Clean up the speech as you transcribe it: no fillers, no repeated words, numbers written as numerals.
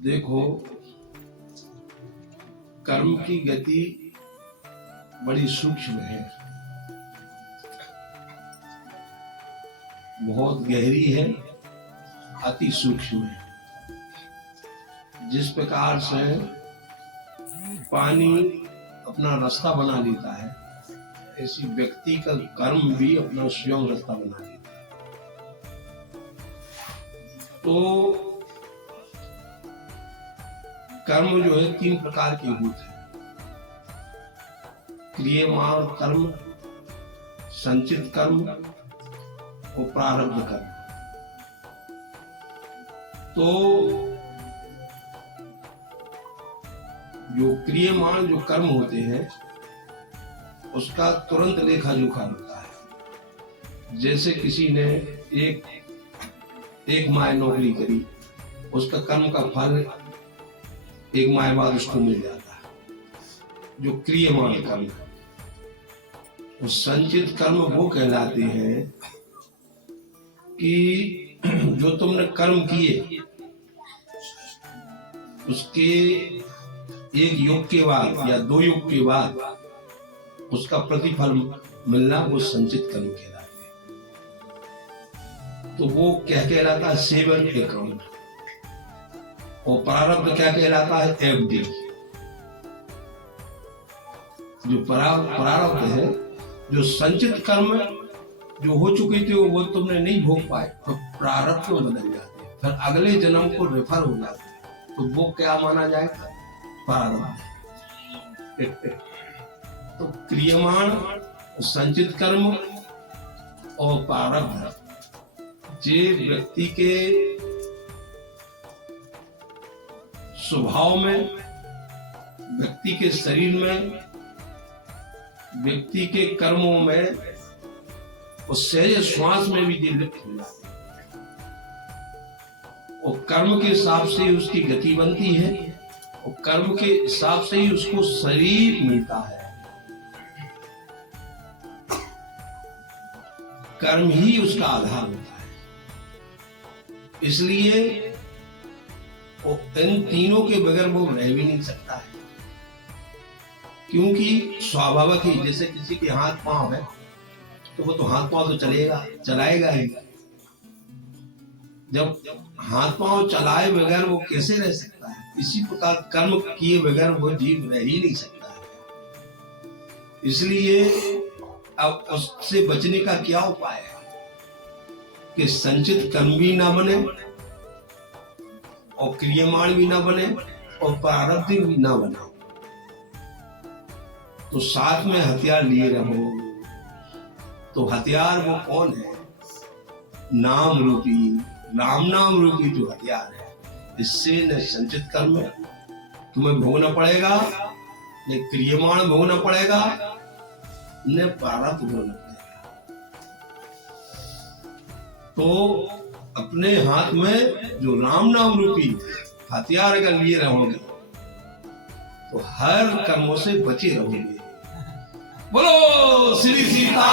देखो, कर्म की गति बड़ी सूक्ष्म है, बहुत गहरी है, अति सूक्ष्म है। जिस प्रकार से पानी अपना रास्ता बना लेता है, ऐसी व्यक्ति का कर्म भी अपना स्वयं रास्ता बना लेता है। तो कर्म जो है 3 प्रकार के होते हैं: क्रियमाण कर्म, संचित कर्म और प्रारब्ध कर्म। तो जो क्रियमाण जो कर्म होते हैं उसका तुरंत लेखा जोखा होता है। जैसे किसी ने एक माह नौकरी करी, उसका कर्म का फल 1 माह बाद उसको मिल जाता है, जो क्रियमाण कर्म है। उस संचित कर्म वो कहलाते हैं कि जो तुमने कर्म किए उसके 1 युग के बाद या 2 युग के बाद उसका प्रतिफल मिलना, वो संचित कर्म कहलाते हैं। तो वो क्या कहलाता है? Seven account. और प्रारब्ध क्या कहलाता है? एफडी। जो प्रारब्ध है, जो संचित कर्म जो हो चुके थे वो तुमने नहीं भोग पाए, तो प्रारब्ध में बदल जाते हैं, फिर अगले जन्म को रेफर हो जाते हैं। तो वो क्या माना जाएगा? प्रारब्ध। तो क्रियमाण, संचित कर्म और प्रारब्ध जे व्यक्ति के स्वभाव में, व्यक्ति के शरीर में, व्यक्ति के कर्मों में और सहज श्वास में भी लिप्त हो जाते हैं। और कर्म के हिसाब से ही उसकी गति बनती है और कर्म के हिसाब से ही उसको शरीर मिलता है। कर्म ही उसका आधार होता है। इसलिए वो इन तीनों के बगैर वो रह भी नहीं सकता है। क्योंकि स्वाभाविक ही, जैसे किसी के हाथ पांव है तो वो तो हाथ पांव तो चलाएगा ही। जब हाथ पांव चलाए बगैर वो कैसे रह सकता है? इसी प्रकार कर्म किए बगैर वो जीव रह ही नहीं सकता है। इसलिए अब उससे बचने का क्या उपाय है कि संचित कर्म भी ना बने और क्रियमाण भी ना बने और प्रारब्ध भी ना बने। तो साथ में हथियार लिए रहो। तो हथियार वो कौन है? नाम रूपी, राम नाम रूपी जो हथियार है। इससे न संचित कर्म तुम्हें भोगना पड़ेगा, न क्रियमाण भोगना पड़ेगा, न प्रारब्ध भोगना पड़ेगा। तो अपने हाथ में जो राम नाम रूपी हथियार अगर लिए रहोगे तो हर कर्मों से बचे रहोगे। बोलो श्री सीता।